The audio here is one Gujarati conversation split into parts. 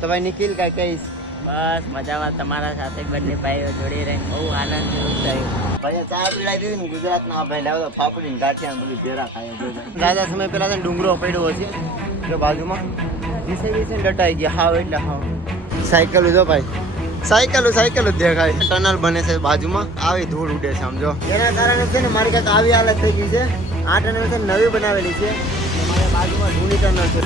તો ભાઈ નિખિલ કાંઈ કહીશ? બસ મજામાં, તમારા સાથે બંને ભાઈઓ જોડી રહી બહુ આનંદ થયો. ભાઈ ચા પીડાઈ દીધી ને ગુજરાતના ભાઈ લાવતો ફાફડી ને ગાંઠિયા બધું ભેરા ખાય. રાજા સમય પેલા છે ને ડુંગરો પડ્યો છે જો બાજુમાં, વિશે ડટાઈ ગયા હાવ એટલે હાવ. સાયકલ જો ભાઈ, સાયકલ જ દેખાય. ટનલ બને છે બાજુમાં, આવી ધૂળ ઉડે છે સમજો. એના કારણે છે ને મારી કાંઈક આવી હાલત થઈ ગઈ છે. આ ટનલ છે નવી બનાવેલી છે, મારી બાજુમાં જૂની ટનલ છે.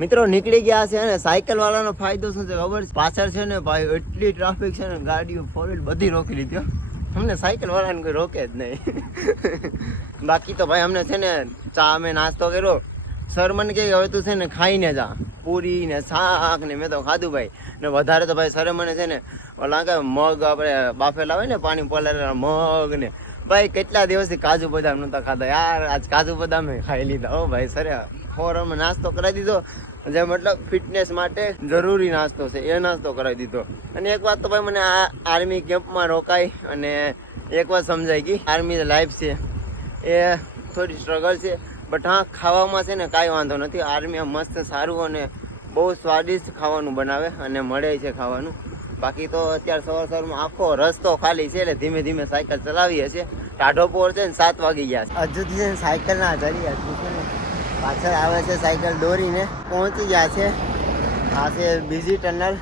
મિત્રો નીકળી ગયા છે અને સાયકલ વાળાનો ફાયદો શું છે ખબર છે? પાછળ છે ને ભાઈ એટલી ટ્રાફિક છે ને, ગાડીઓ ફોર વ્હીલ બધી રોકી લીધી. અમને સાયકલ વાળાને કોઈ રોકે જ નહીં. બાકી તો ભાઈ અમને છે ને ચા અમે નાસ્તો કર્યો. સર મને કે હવે તું છે ને ખાઈને જા, પૂરી ને શાક ને મેં તો ખાધું ભાઈ. ને વધારે તો ભાઈ સરે મને છે ને ઓલા કે મગ આપણે બાફેલા હોય ને પાણી પલાળેલા મગ ને ભાઈ કેટલા દિવસથી કાજુ બદામ નહોતા ખાધા યાર, આજ કાજુ બદામ ખાઈ લીધા. ઓ ભાઈ સરે ફોરમાં નાસ્તો કરાવી દીધો, જે મતલબ ફિટનેસ માટે જરૂરી નાસ્તો છે એ નાસ્તો કરાવી દીધો. અને એક વાત તો ભાઈ મને આ આર્મી કેમ્પમાં રોકાય અને એક વાત સમજાઈ ગઈ, આર્મી લાઈફ છે એ થોડી સ્ટ્રગલ છે, બટ હા ખાવામાં છે ને કાંઈ વાંધો નથી. આર્મી મસ્ત સારું અને બહુ સ્વાદિષ્ટ ખાવાનું બનાવે અને મળે છે ખાવાનું. બાકી તો અત્યારે સવારમાં આખો રસ્તો ખાલી છે એટલે ધીમે ધીમે સાયકલ ચલાવીએ છીએ. ટાઢો પોર છે ને 7 વાગી ગયા છે. હજુથી છે ને સાયકલ ના ચડી, પાછળ આવે છે સાયકલ દોરીને પહોંચી ગયા છે. આ છે બીજી ટનલ,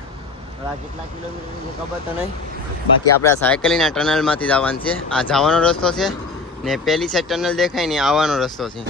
કેટલા કિલોમીટરની ખબર તો નહીં. બાકી આપણે આ સાયકલીના ટનલમાંથી જવાનું છે. આ જવાનો રસ્તો છે ને પેલી સાઈડ ટનલ દેખાય ને આવવાનો રસ્તો છે.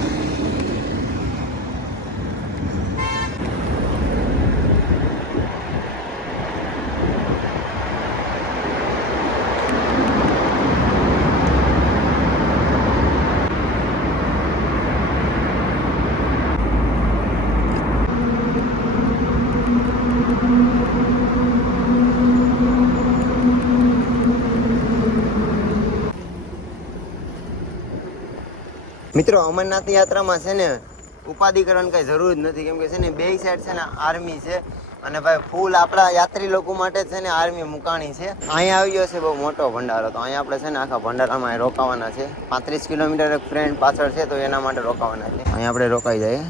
મિત્રો અમરનાથ યાત્રામાં છે ને ઉપાધિ કરવાની કઈ જરૂર જ નથી, કેમ કે છે ને બે સાઈડ છે ને આર્મી છે અને ભાઈ ફૂલ આપણા યાત્રી લોકો માટે છે ને આર્મી મુકાણી છે. અહીંયા આવી ગયો છે બહુ મોટો ભંડારો, તો અહીંયા આપણે છે ને આખા ભંડારામાં રોકાવાના છે. 35 કિલોમીટર એક ફ્રેન્ડ પાછળ છે તો એના માટે રોકાવાના છે. અહીંયા આપણે રોકાઈ જઈએ.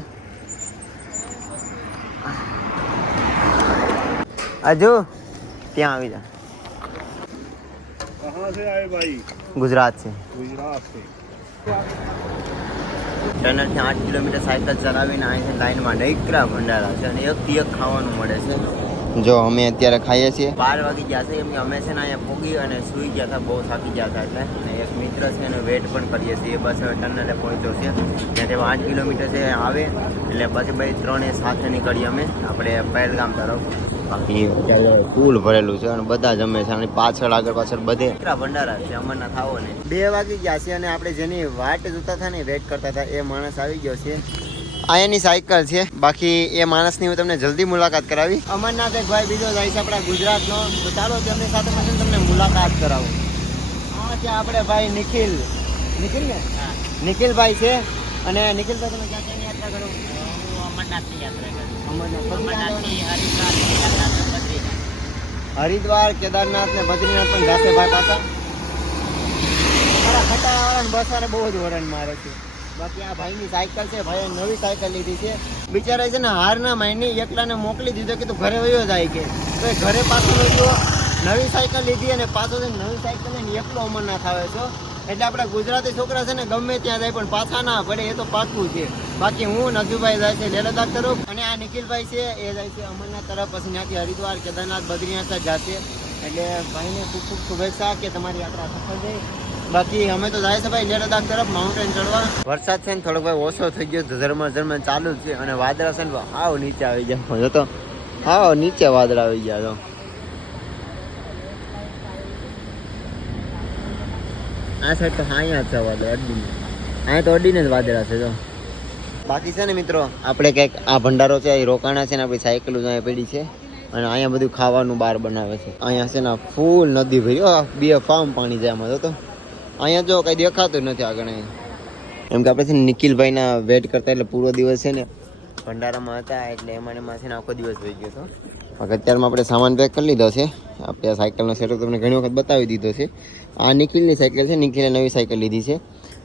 હજુ ત્યાં આવી જા. ગુજરાત છે. ટનલથી 8 કિલોમીટર સાયકલ ચલાવીને અહીંથી લાઈનમાં નૈકરા ભંડારા છે અને એકથી એક ખાવાનું મળે છે. જો અમે અત્યારે ખાઈએ છીએ. 12 વાગી ગયા છે, એમ કે અમે છે ને અહીંયા પોગી અને સૂઈ ગયા હતા, બહુ થાકી ગયા હતા એટલે. અને એક મિત્ર છે એને વેટ પણ કરીએ છીએ. બસ હવે ટનલે પહોંચ્યો છે, ત્યાંથી 8 કિલોમીટર છે આવે એટલે પછી ભાઈ 3 સાથે નીકળીએ અમે આપણે પહેલગામ તરફ. બાકી અત્યારે ફૂલ ભરેલું છે અને બધા જમે છે અને પાછળ આગળ પાછળ બધે ભંડારા છે. અમરનાથ આવો ને 2 વાગી ગયા છે અને આપણે જેની વાટ જોતા હતા ને વેટ કરતા હતા એ માણસ આવી ગયો છે. અહીંયાની સાયકલ છે. બાકી એ માણસની હું તમને જલ્દી મુલાકાત કરાવી. અમરનાથ એક ભાઈ બીજો જાય છે આપણા ગુજરાતનો, તો ચાલો તેમની સાથે મને તમને મુલાકાત કરાવું. હા છે આપણે ભાઈ નિખિલ ને નિખિલભાઈ છે. અને નિખિલભાઈ તમે ક્યાં ક્યાંની યાત્રા કરો? અમરનાથની યાત્રા કરું. હરિદ્વાર, કેદારનાથ ને બદ્રીનાથ પણ જાશે ભાઈ પાછા. મારા ખટાવાળા બસ વાળા બહુ જ વરણ મારે છે. બાકી આ ભાઈની સાયકલ છે, ભાઈએ નવી સાયકલ લીધી છે. બિચારા છે ને હારના માયની એકલાને મોકલી દીધો કે તું ઘરે વયો જાય કે, તો એ ઘરે પાછો ગયો. નવી સાયકલ લીધી અને પાછો છે નવી સાયકલ લઈને એકલો અમરનાથ આવે છો. એટલે આપણા ગુજરાતી છોકરા છે ને ગમે ત્યાં જાય પણ પાછા ના પડે, એ તો પાકું છે. બાકી હું નજુભાઈ જાય છે લેહ લદ્દાખ તરફ અને આ નિખિલભાઈ છે એ જાય છે અમરનાથ તરફ. પછી ત્યાંથી હરિદ્વાર, કેદારનાથ, બદ્રીનાથ જશે. એટલે ભાઈને ખૂબ ખૂબ શુભેચ્છા કે તમારી યાત્રા સફળ જાય. બાકી અમે તો જાય છે ભાઈ લેહ લદ્દાખ તરફ માઉન્ટેન ચડવા. વરસાદ છે ને થોડોક ભાઈ ઓછો થઈ ગયો, ઝરમર ચાલુ જ છે અને વાદળા છે ને હાવ નીચે આવી ગયા તો, હાવ નીચે વાદળા આવી ગયા તો. આ સાઈડ તો અહીંયા જ છે વાદળ અડીને, અહીંયા તો અડીને જ વાદળા છે જો. બાકી છે ને મિત્રો આપણે કંઈક આ ભંડારો છે એ રોકાણા છે ને આપણી સાયકલો અહીંયા પડી છે અને અહીંયા બધું ખાવાનું બહાર બનાવે છે. અહીંયા છે ને ફૂલ નદી ભરી 2 ફાર્મ પાણી જાય આમાં તો. અહીંયા જો કઈ દેખાતું નથી આગળ. એમ કે આપણે છે ને નિખિલભાઈના વેટ કરતા એટલે પૂરો દિવસ છે ને ભંડારામાં હતા એટલે એમાં છે ને આખો દિવસ થઈ ગયો હતો. અત્યારમાં આપણે સામાન પેક કરી લીધો છે. આપણે આ સાયકલનો સેટઅપ તમને ઘણી વખત બતાવી દીધો છે. આ નિખિલની સાયકલ છે. નિખિલે નવી સાયકલ લીધી છે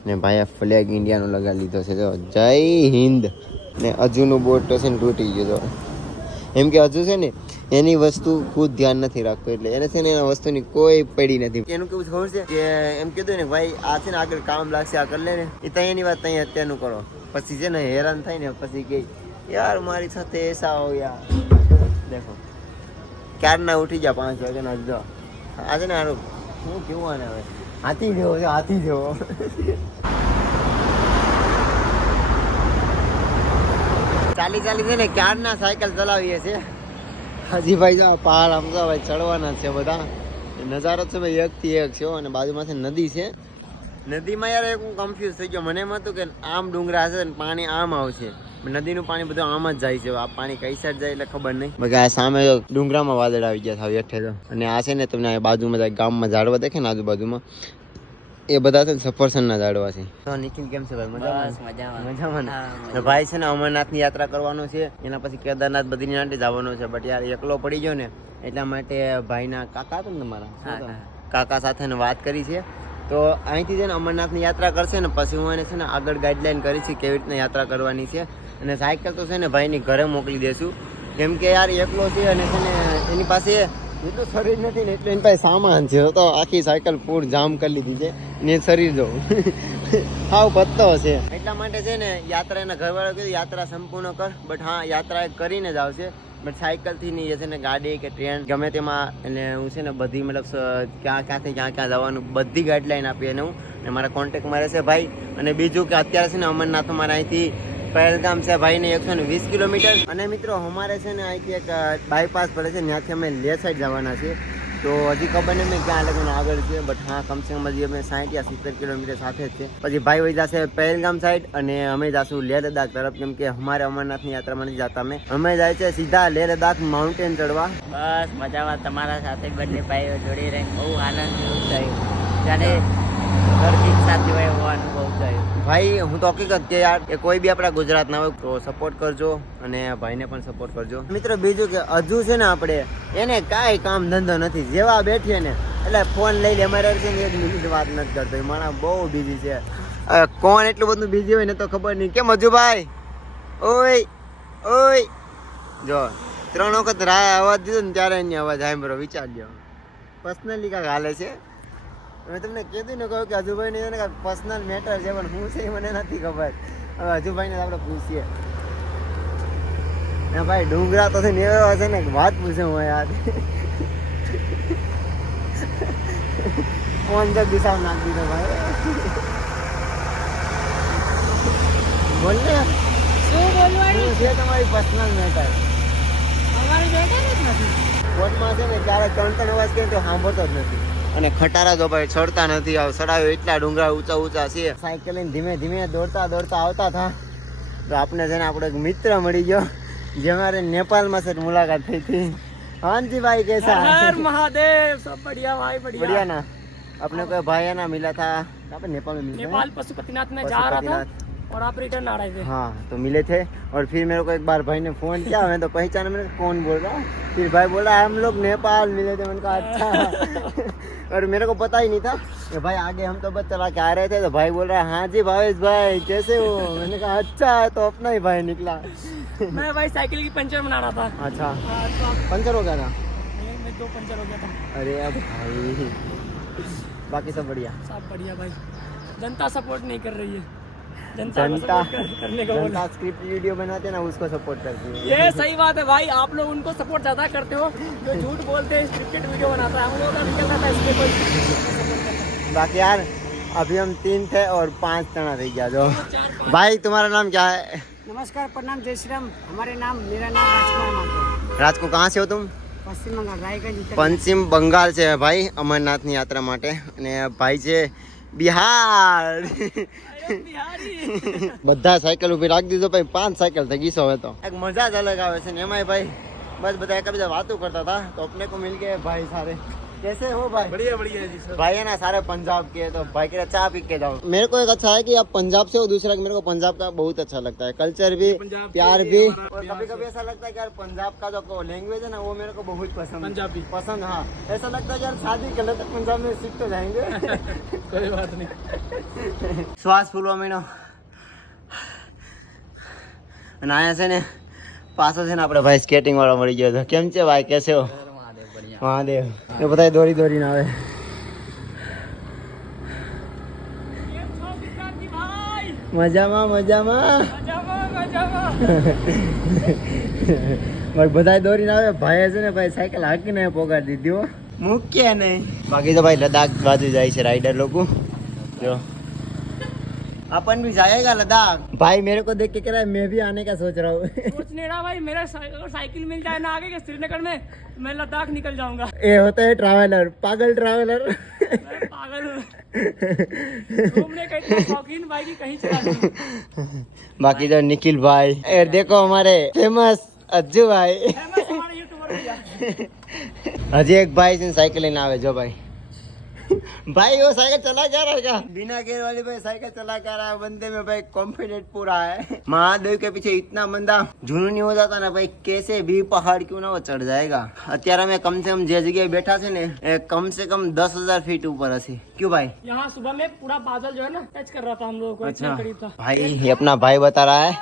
ને ભાઈએ ફ્લેગ ઇન્ડિયાનો લગાવી લીધો છે. જો જય હિન્દ ને અજુનું બોર્ડ તો છે ને તૂટી ગયું. જો એમ કે હજુ છે ને એની વસ્તુ ખુદ ધ્યાન નથી રાખતો એટલે એને છે ને એના વસ્તુની કોઈ પડી નથી. એનું કેવું ખબર છે કે એમ કીધું ને ભાઈ આ છે ને આગળ કામ લાગશે આ કરી લે ને એ ત્યાંની વાત ત્યાં અત્યારનું કરો. પછી છે ને હેરાન થાય ને પછી કે યાર મારી સાથે એસા હો યાર. દેખો ક્યારના ઉઠી ગયા 5 વાગ્યાના જો આ છે ને હારું શું કેવું આને હવે હાથી જેવો છે હાથી જેવો. ચાલી છે ને ક્યારના સાયકલ ચલાવીએ છે. હજી ભાઈ જો પહાડ આમ તો ભાઈ ચડવાના છે બધા. નજારો છે ભાઈ એકથી એક છે અને બાજુમાંથી નદી છે. નદીમાં યાર એક હું કન્ફ્યુઝ થઈ ગયો. મને એમ હતું કે આમ ડુંગરા હશે ને પાણી આમ આવશે. નદીનું પાણી બધું આમ જ જાય છે. આ પાણી કઈ સાઈડ જાય એટલે ખબર નહીં. બાકી આ સામે ડુંગરામાં વાદળ આવી ગયા થાવ હેઠે તો. અને આ છે ને તમને બાજુમાં ગામમાં ઝાડવા દેખે ને આજુબાજુમાં એ બધા છે ને સફરજનના ઝાડવા છે. તો નિખિલ કેમ છે ભાઈ? મજામાં ને ભાઈ છે ને અમરનાથની યાત્રા કરવાનો છે. એના પછી કેદારનાથ બદ્રીનાથ જવાનો છે. બટ યાર એકલો પડી ગયો ને એટલા માટે ભાઈના કાકા હતા ને તમારા કાકા સાથે વાત કરી છે. તો અહીંથી છે ને અમરનાથની યાત્રા કરશે ને પછી હું એને છે ને આગળ ગાઈડલાઈન કરી છે કેવી રીતના યાત્રા કરવાની છે. અને સાયકલ તો છે ને ભાઈની ઘરે મોકલી દેશું કેમ કે યાર એકલો છે અને છે ને એની પાસે એટલું શરીર નથી ને એટલે એની પાસે સામાન છે. તો આખી સાયકલ પૂર જામ કરી લીધી છે ને શરીર જો હાવ પત્તો છે. એટલા માટે છે ને યાત્રા એના ઘરવાળા કીધું યાત્રા સંપૂર્ણ કર. બટ હા યાત્રા કરીને જ આવશે. બટ સાયકલથી નહીં છે ને ગાડી કે ટ્રેન ગમે તેમાં એટલે હું છે ને બધી મતલબ ક્યાંથી ક્યાં જવાનું બધી ગાઈડલાઈન આપી એને હું ને મારા કોન્ટેક્ટમાં રહેશે ભાઈ. અને બીજું કે અત્યારે છે ને અમરનાથ અમારે અહીંથી પહેલગામ છે ભાઈને 120 કિલોમીટર. અને મિત્રો અમારે છે ને અહીંથી એક બાયપાસ પડે છે ત્યાંથી અમે લે સાઈડ જવાના છીએ. તો હજી ખબર નહીં મેં ક્યાં લગન આગળ છે. બટ હા કમસે કમ હજી અમે 60 યા 70 કિલોમીટર સાથે જ છે. પછી ભાઈ વહી જશે પહેલગામ સાઈડ અને અમે જઈશું લેહ લદ્દાખ તરફ કેમ કે અમારે અમરનાથની યાત્રામાં નથી જતા. અમે જાય છે સીધા લેહ લદ્દાખ માઉન્ટેન ચડવા. બસ મજામાં તમારા સાથે બંને ભાઈઓ જોડી રહી બહુ આનંદ થયો. જ્યારે ઘરથી સાથે હોય એવો અનુભવ થયો. ભાઈ હું તો હકીકત કે યાર એ કોઈ બી આપણા ગુજરાતના હોય તો સપોર્ટ કરજો અને ભાઈને પણ સપોર્ટ કરજો. મિત્રો બીજું કે હજુ છે ને આપણે એને કાંઈ કામ ધંધો નથી. જેવા બેઠીએ ને એટલે ફોન લઈ લે. અમારે છે ને 1 મિનિટ વાત નથી કરતો. એ માણસ બહુ બિઝી છે. કોણ એટલું બધું બિઝી હોય ને તો ખબર નહીં. કેમ હજુ ભાઈ? ઓય ઓય જો 3 વખત અવાજ દીધો ને ત્યારે એની અવાજ સાંભળો વિચારજો. પર્સનલી કાંઈક હાલે છે. મેં તમને કીધું ને કહ્યું કે હજુભાઈ ને પર્સનલ મેટર છે પણ હું છે મને નથી ખબર. હવે હજુભાઈને આપણે પૂછીએ. ના ભાઈ ડુંગરા તો છે ને એવા છે ને વાત પૂછે હું યાર. ફોન જ દિશા નાખી દીધો ભાઈ. બોલ ને શું બોલવાનું છે તમારી પર્સનલ મેટર? અમારી બેટા જ નથી. ફોનમાં છે ને ક્યારેક 3 અવાજ કહે તો સાંભળતો જ નથી. અને ખટારા તો ભાઈ ચડતા નથી. ચડાવ્યો એટલા ડુંગરા ઊંચા છે. સાયકલ લઈને ધીમે ધીમે દોડતા આવતા હતા તો આપણે છે ને આપણો એક મિત્ર મળી ગયો જે અમારે નેપાલમાં છે મુલાકાત થઈ હતી. હાંજી ભાઈ कैसा? हर महादेव सब बढ़िया भाई बढ़िया ना. अपने को भाई है ना मिला था कहाँ पे? नेपाल में मिले थे. नेपाल पशुपतिनाथ में जा रहा था और आप रिटर्न आ रहे थे. हाँ तो मिले थे और फिर मेरे को एक बार भाई ने फोन किया. मैं तो पहचाना मैंने कौन बोल रहा हूँ. फिर भाई बोला हम लोग नेपाल मिले थे. मैंने कहा अच्छा. और मेरे को पता ही नहीं था कि भाई आगे हम तो बस चला के आ रहे थे तो भाई बोल रहा है हाँ जी भावेश भाई कैसे हो? मैंने कहा अच्छा है. तो अपना ही भाई निकला. मैं भाई साइकिल की पंचर बना रहा था. अच्छा तो पंचर हो गया था? मैं 2 पंचर हो गया था. अरे अब भाई बाकी सब बढ़िया? सब बढ़िया भाई. जनता सपोर्ट नहीं कर रही है. जनता करने को जनता स्क्रिप्ट वीडियो बनाते हैं ना उसको सपोर्ट करती है. ये सही बात है भाई. आप लोग उनको सपोर्ट ज्यादा करते हो जो झूठ बोलते हैं स्क्रिप्टेड वीडियो बनाता है. हम लोगों का निकल रहा था इसलिए कोई बाकी यार अभी हम 3 थे और 5 जना रह गया. जो भाई तुम्हारा नाम क्या है? नमस्कार प्रणाम जय श्री राम. हमारे नाम मेरा नाम राजकुमार माथुर. राजको कहाँ से हो तुम? पश्चिम बंगाल रायगंज. પશ્ચિમ બંગાળ છે ભાઈ અમરનાથની યાત્રા માટે. અને ભાઈ છે બિહાર. બધા સાયકલ ઉભી રાખી દીધો ભાઈ. 5 સાયકલ થઈ ગઈ હવે તો એક મજા જ અલગ આવે છે ને એમાંય ભાઈ બસ બધા એકબીજા વાતો કરતા હતા તો अपने को मिल गए भाई सारे कैसे हो भाई? बढ़िया बढ़िया जी सर। भाई है ना सारे पंजाब के, तो भाई कह रहे चाय पी के जाओ। मेरे को एक अच्छा है कि आप पंजाब से हो, दूसरा कि मेरे को पंजाब का बहुत अच्छा लगता है, कल्चर भी, पंजाब के प्यार भी, हमारा और कभी कभी ऐसा लगता है कि यार पंजाब का जो लैंग्वेज है ना वो मेरे को बहुत पसंद पंजाबी। पसंद। हाँ, ऐसा लगता है कि यार शादी कर ले तो पंजाब में सीख तो जाएंगे। कोई बात नहीं। શ્વાસ ફૂલવા માંડ્યો અને આયા છે ને પાછો છે ને આપણે ભાઈ સ્કેટિંગ વાળો મળી ગયો હતો. કેમ છે ભાઈ, કેસે હો? મહાદેવ. એ બધા દોરી દોરીને આવે. મજામાં મજામાં ભાઈ બધા દોરીને આવે. ભાઈ છે ને ભાઈ સાયકલ હાકીને પોગાડી દીધી હો, મૂક્યા નહીં. બાકી તો ભાઈ લદ્દાખ બાજુ જાય છે રાइडर લોકો. जो अपन भी जाएगा लद्दाख. भाई मेरे को देख के कह रहा है मैं भी आने का सोच रहा हूँ. सोच नहीं रहा भाई, मेरा अगर साइकिल मिल जाए ना आगे के श्रीनगर में, मैं लद्दाख निकल जाऊंगा. ये होता है ट्रैवलर, पागल ट्रैवलर. मैं पागल हूँ. घूमने का इतना शौकीन भाई की कहीं चला जाऊं. बाकी तो निखिल भाई, ये देखो हमारे फेमस अज्जू भाई. फेमस हमारे यूट्यूबर भैया. हजी एक भाई से साइकिल लेने आवे. जो भाई भाई वो साइकिल चला क्या रहा है क्या? बिना गियर वाली भाई साइकिल चला क्या रहा है. बंदे में भाई कॉन्फिडेंट पूरा है. महादेव के पीछे इतना बंदा जुनून नहीं हो जाता ना भाई, कैसे भी पहाड़ क्यों ना वो चढ़ जाएगा. અત્યારે અમે કમ से कम જે જગ્યાએ બેઠા છે ને એ कम से कम 10,000 फीट ऊपर हसी. क्यों भाई? यहाँ सुबह में पूरा बादल जो है ना टच कर रहा था हम लोगों को, इतना करीब था. भाई ये अपना भाई बता रहा है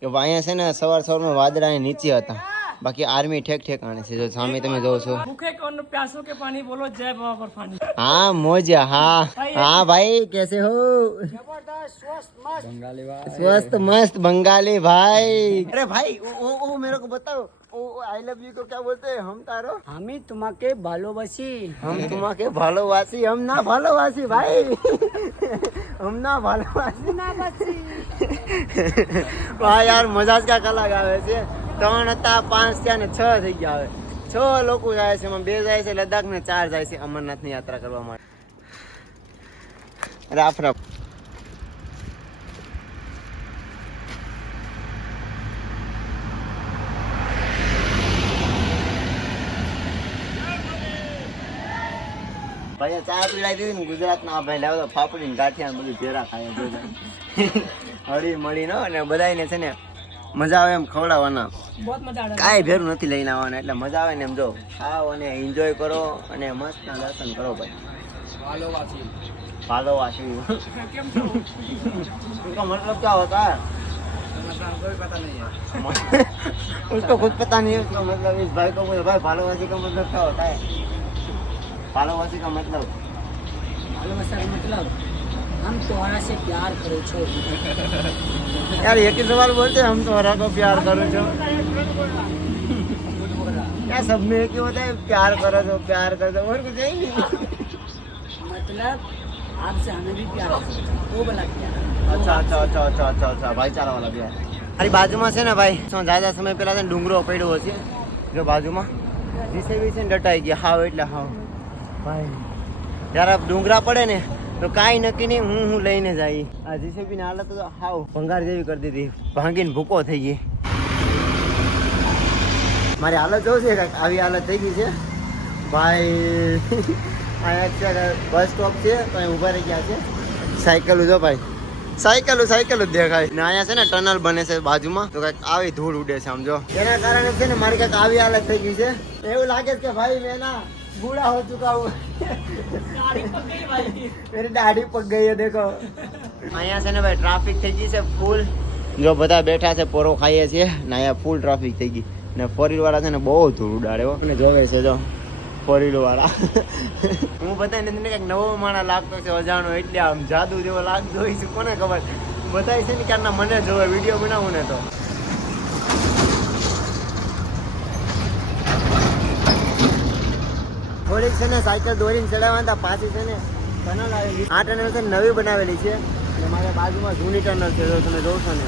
कि અહીંયા છે ને સવાર સવારમાં વાદળા નીચે હતા, બાકી આર્મી ઠેક ઠેકાણે છે. જો સામે તમે જોવો છો. भूखे को और प्यासों के पानी बोलो जय बाबा बर्फानी. हाँ मौज. हाँ हाँ भाई कैसे हो? जबरदस्त स्वस्थ मस्त स्वस्थ मस्त बंगाली भाई. अरे भाई वो मेरे को बताओ, आई लव यू को क्या बोलते हैं? हम तारो আমি তোমাকে ভালোবাসি. हम तुम्हारे भालोवासी. हम ना भालोवासी भाई. हम ना भालोवासी ના બાસી. વાહ યાર મજા જ કાંક અલગ આવે છે. 3 હતા, 5 થયા ને 6 થઈ ગયા. હવે 6 લોકો જાય છે, એમાં 2 જાય છે લદ્દાખ ને 4 જાય છે અમરનાથની યાત્રા કરવા માટે. Rough rough. ભાઈ ચા પીડાઈ દીધી ને ગુજરાતના આ ભાઈ લાવ્યો ફાફડી ને ગાંઠિયા બધું ભેરા ખાય જોઈ. હળી મળીને અને બધાને છે ને મજા આવે એમ ખવડાવવાના. बहुत मजा आ रहा કાંઈ ભેરું નથી લઈને આવવાના, એટલે મજા આવે ને એમ જો ખાઓ અને એન્જોય કરો અને મસ્ત દર્શન કરો ભાઈ. ભાલોવાસી. है. કેમ છો? उसका मतलब क्या होता है? उसको खुद पता नहीं है उसका मतलब. इस भाई को बोले भाई भालोवासी का मतलब क्या होता है? भालोवासी का मतलब भालोबासा का मतलब हम तुम्हारा से प्यार करो छो. यार एक ही सवाल बोलते हैं, हम तुम्हारा को प्यार करो छो. क्या सब में एक ही होता है, प्यार करो तो प्यार कर दो, और कुछ है ही नहीं. मतलब आपसे हमें भी प्यार है, वो वाला प्यार. अच्छा अच्छा अच्छा अच्छा अच्छा अच्छा भाईचारा वाला प्यार. મારી બાજુમાં છે ને ભાઈ શું જાજા સમય પહેલા છે ને ડુંગરો પડ્યો છે જો બાજુમાં. જીસીબી છે ને ડટાઈ ગયા હાવ એટલે હાવ ભાઈ. જ્યારે ડુંગરા પડે ને તો કાંઈ નક્કી નહીં હું લઈને જાય. આ જીસીબી ની હાલત તો હાવ ભંગાર જેવી કરી દીધી, ભાંગીને ભૂકો થઈ ગઈ. મારી હાલત જોઉં છે કાંઈક આવી હાલત થઈ ગઈ છે ભાઈ. અહીંયા બસ સ્ટોપ છે તો અહીં ઊભા રહી ગયા છે. સાયકલ જો ભાઈ, સાયકલ જ દેખાય ને. અહીંયા છે ને ટનલ બને છે બાજુમાં, તો કઈક આવી ધૂળ ઉડે છે આમ જો. એના કારણે છે ને મારી કઈક આવી હાલત થઈ ગઈ છે. એવું લાગે છે કે ભાઈ મેં ના બૂढ़ा हो चुका हूँ. मेरी दाढ़ी पक गई है देखो. અહીંયા છે ને ભાઈ ટ્રાફિક થઈ ગઈ છે ફૂલ. જો બધા બેઠા છે પોરો ખાઈએ છીએ ને અહીંયા ફૂલ ટ્રાફિક થઈ ગઈ ને ફોર વ્હીલ વાળા છે ને બહુ ધૂળ ઉડાડે હો. અને જોવે છે જો ફોર વ્હીલ વાળા. હું બધાને કઈક નવો માણા લાગતો છે અજાણો, એટલે આમ જાદુ જેવો લાગતો હોય છે કોને ખબર. બધાય છે ને ક્યારના મને જોવે વિડીયો બનાવું ને તો. થોડીક છે ને સાયકલ દોરીને ચડાવવા હતા, પાછી છે ને ટનલ આવેલી. આ ટનલ છે નવી બનાવેલી છે અને મારા બાજુમાં જૂની ટનલ છે જો તમે જોશો ને.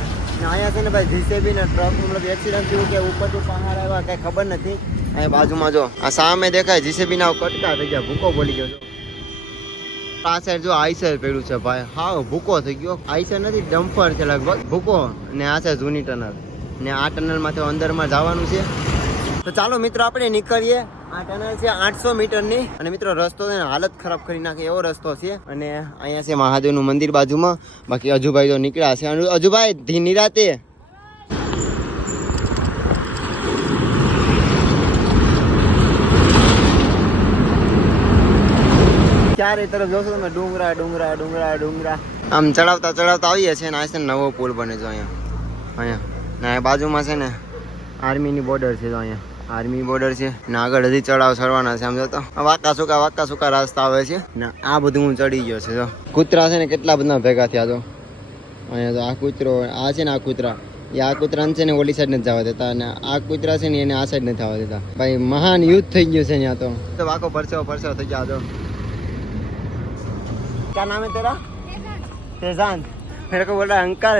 અહીંયા છે ને ભાઈ જીસીબી ને ટ્રક મતલબ એક્સિડન્ટ થયું કે ઉપરથી પહાડ આવ્યા કઈ ખબર નથી. અહીંયા બાજુમાં જો આ સામે દેખાય જીસીબી ના કટકા થઈ ગયા, ભૂકો બોલી ગયો. આ સાઈડ જો આઈસર પડ્યું છે ભાઈ, હા ભૂકો થઈ ગયો. આઈસર નથી ડમ્પર છે લગભગ, ભૂકો. ને આ છે જૂની ટનલ ને આ ટનલ માંથી અંદરમાં જવાનું છે. તો ચાલો મિત્રો આપણે નીકળીએ આ ટનલ છે 800 મીટરની અને મિત્રો રસ્તો છે ને હાલત ખરાબ કરી નાખે એવો રસ્તો છે અને અહીંયા છે મહાદેવનું મંદિર બાજુમાં. બાકી અજુભાઈ તો નીકળ્યા છે. અજુભાઈ નિરાતે ચારે તરફ જોશો તમે ડુંગરા ડુંગરા ડુંગરા ડુંગરા આમ ચડાવતા ચડાવતા આવીએ છીએ ને આ છે ને નવો પુલ બને છે અહીંયા ને બાજુમાં છે ને આર્મીની બોર્ડર છે. તો અહીંયા આર્મી બોર્ડર છે ને આગળ હજી ચડાવ ચડવાના છે. આમ જોતો વાકા સુકા રસ્તા આવે છે ને આ બધું હું ચડી ગયો છે. જો કૂતરા છે ને કેટલા બધા ભેગા થયા. તો અહીંયા તો આ કૂતરો આ છે ને આ કૂતરા આ કૂતરાને છે ને ઓલી સાઈડ નથી જવા દેતા અને આ કૂતરા છે ને એને આ સાઈડ નથી આવવા દેતા. ભાઈ મહાન યુદ્ધ થઈ ગયું છે અહીંયા તો વાકો પરસો થઈ ગયા. તો क्या नाम है तेरा? तेजान. मेरे को बोल रहा है अंकल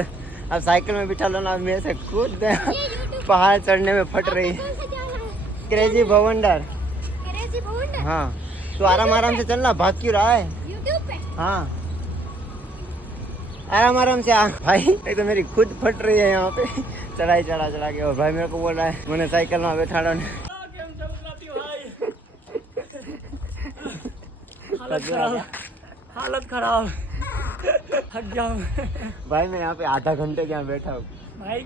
अब साइकिल में बिठा लो ना, मेरे से कूद दे. पहाड़ चढ़ने में फट रही. क्रेजी भवंडर. हाँ तो आराम से चलना, भाग क्यों रहा है? हाँ आराम से आ भाई. एक तो मेरी खुद फट रही है यहाँ पे चढ़ाई चढ़ा के. और भाई मेरे को बोल रहा है मैंने साइकिल में बैठा लो. हालत खराब थक गया हूँ भाई मैं यहाँ पे आधा घंटे यहाँ बैठा हूँ. भाई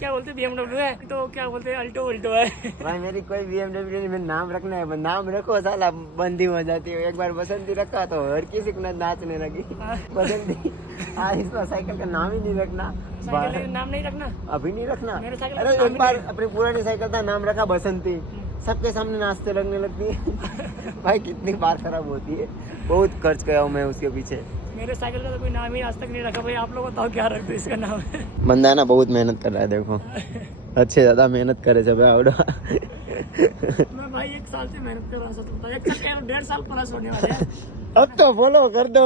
क्या बोलते BMW है तो क्या बोलते अल्टो है. भाई मेरी कोई BMW नहीं, मैं नाम रखना है. नाम रखो साला बंदी हो जाती है. एक बार बसंती रखा तो हर किसी को नाचने लगी. बसंती इसका साइकिल का नाम ही नहीं रखना. साइकिल नाम नहीं रखना, अभी नहीं रखना. मेरे साइकिल अरे एक बार अपनी पुरानी साइकिल का नाम रखा बसंती, सबके सामने नाचते लगने लगती है. भाई कितनी बार खराब होती है. बहुत खर्च गया हूँ मैं उसके पीछे. मेरे साइकिल का तो कोई नाम ही आज तक नहीं रखा. भाई आप लोग बताओ क्या रख दो इसका नाम. बंदा ना बहुत मेहनत कर रहा है. देखो अच्छे ज्यादा मेहनत करे सब आवड़ो. मैं भाई 1 साल से मेहनत कर रहा हूँ. 1.5 साल प्लस होने वाले हैं. अब तो फॉलो कर दो.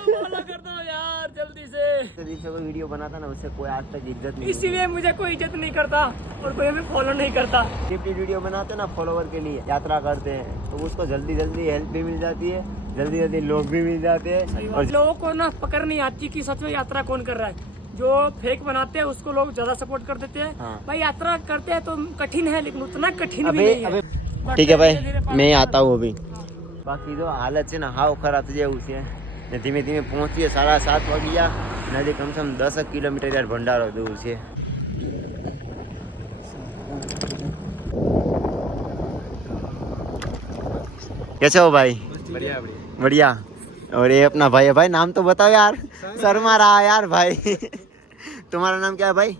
फॉलो कर दो यार जल्दी से. कोई वीडियो बनाता ना उससे कोई आज तक इज्जत नहीं. इसीलिए मुझे कोई इज्जत नहीं करता और कोई हमें फॉलो नहीं करता. टिप्पी वीडियो बनाते ना फॉलोवर के लिए, यात्रा करते हैं तो उसको जल्दी हेल्प भी मिल जाती है, जल्दी लोग भी मिल जाते हैं. और लोगों को ना पकड़ नहीं आती कि सच में यात्रा कौन कर रहा है. जो फेक बनाते हैं उसको लोग ज्यादा सपोर्ट कर देते हैं. हाँ. भाई यात्रा करते हैं तो कठिन है लेकिन उतना कठिन भी अभी नहीं है. ठीक है भाई मैं आता हूँ अभी. બાકી જો હાલત છે ને હાવ ખરાબ થઈ જેવું છે ને ધીમે ધીમે પહોંચીએ 7:30 વાગી ગયા ને હજી કમસે કમ 10 કિલોમીટર યાર ભંડારો દૂર છે. कैसे हो भाई? बढ़िया बढ़िया. और ये अपना भाई है. भाई नाम तो बताओ यार, शर्मा रहा यार भाई. तुम्हारा नाम क्या है भाई?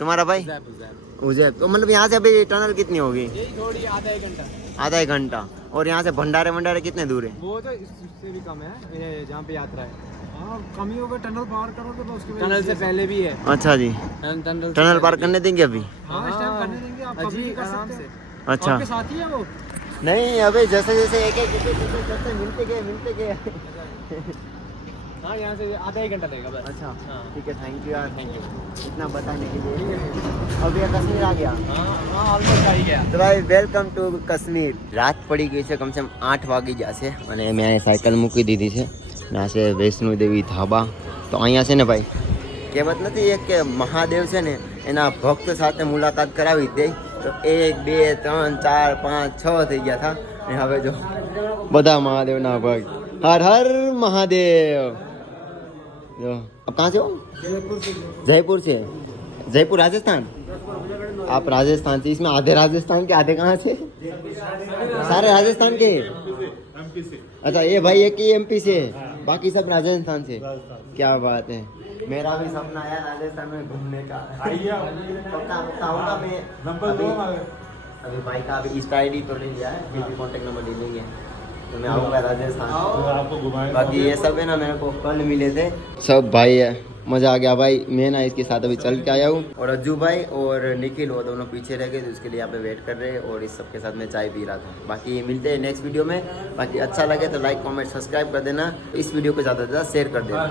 तुम्हारा भाई? उजैब. तो मतलब यहाँ से अभी टनल कितनी होगी? थोड़ी आधा एक घंटा. और यहाँ से भंडारे कितने दूर है? वो तो इससे भी कम है जहाँ पे यात्रा है. हाँ कम ही होगा. टनल पार करोगे तो उसके टनल से पहले भी है. अच्छा जी टनल पार करने देंगे अभी? हाँ इस टाइम करने देंगे. आप कभी भी कर सकते हैं. अच्छा आपके साथ ही है वो? नहीं अभी जैसे एक मिलते गए. हाँ यहाँ से आधा 1 घंटा लगेगा बस. अच्छा हाँ. ठीक है. थैंक यू यार, थैंक यू इतना बताने के लिए. अभी कश्मीर आ गया. हाँ ऑलमोस्ट आ ही गया. તો ભાઈ વેલકમ ટુ કાશ્મીર. રાત પડી ગઈ છે, કમસે કમ 8 વાગી ગયા છે અને મેં અહીં સાયકલ મૂકી દીધી છે ને આ છે વૈષ્ણો દેવી ધાબા. તો અહીંયા છે ને ભાઈ કહેવત નથી એક કે મહાદેવ છે ને એના ભક્ત સાથે મુલાકાત કરાવી જ દે. તો 1 2 3 4 5 6 થઈ ગયા હતા ને હવે જો બધા મહાદેવના ભક્ત. હર હર મહાદેવ. जो अब कहाँ से हो? जयपुर से. जयपुर राजस्थान. आप राजस्थान से. इसमें आधे राजस्थान के आधे कहाँ से? सारे राजस्थान के. अच्छा ये भाई एक ही MP से, बाकी सब राजस्थान से. क्या बात है. मेरा भी सपना है राजस्थान में घूमने का. पक्का होगा. मैं अभी भाई का अभी इंस्टा ID तो ले लिया है, DP कॉन्टेक्ट नंबर ले लेंगे तो मैं आऊँगा राजस्थान. बाकी ये सब है ना मेरे को कल मिले थे सब भाई है. मज़ा आ गया भाई. मैं ना इसके साथ अभी चल के आया हूँ और अज्जू भाई और निखिल वो दोनों पीछे रह गए तो उसके लिए यहाँ पे वेट कर रहे हैं और इस सब के साथ मैं चाय पी रहा था. बाकी मिलते हैं नेक्स्ट वीडियो में. बाकी अच्छा लगे तो लाइक कमेंट सब्सक्राइब कर देना. इस वीडियो को ज़्यादा से ज़्यादा शेयर कर देना.